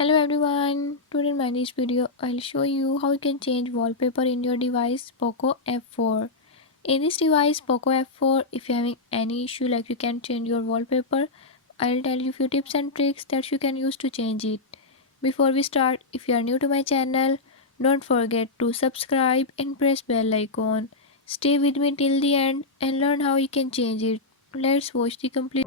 Hello everyone, today in this video I'll show you how you can change wallpaper in your device POCO F4. In this device POCO F4, if you're having any issue like you can change your wallpaper, I'll tell you few tips and tricks that you can use to change it. Before we start, if you are new to my channel, don't forget to subscribe and press bell icon. Stay with me till the end and learn how you can change it. Let's watch the complete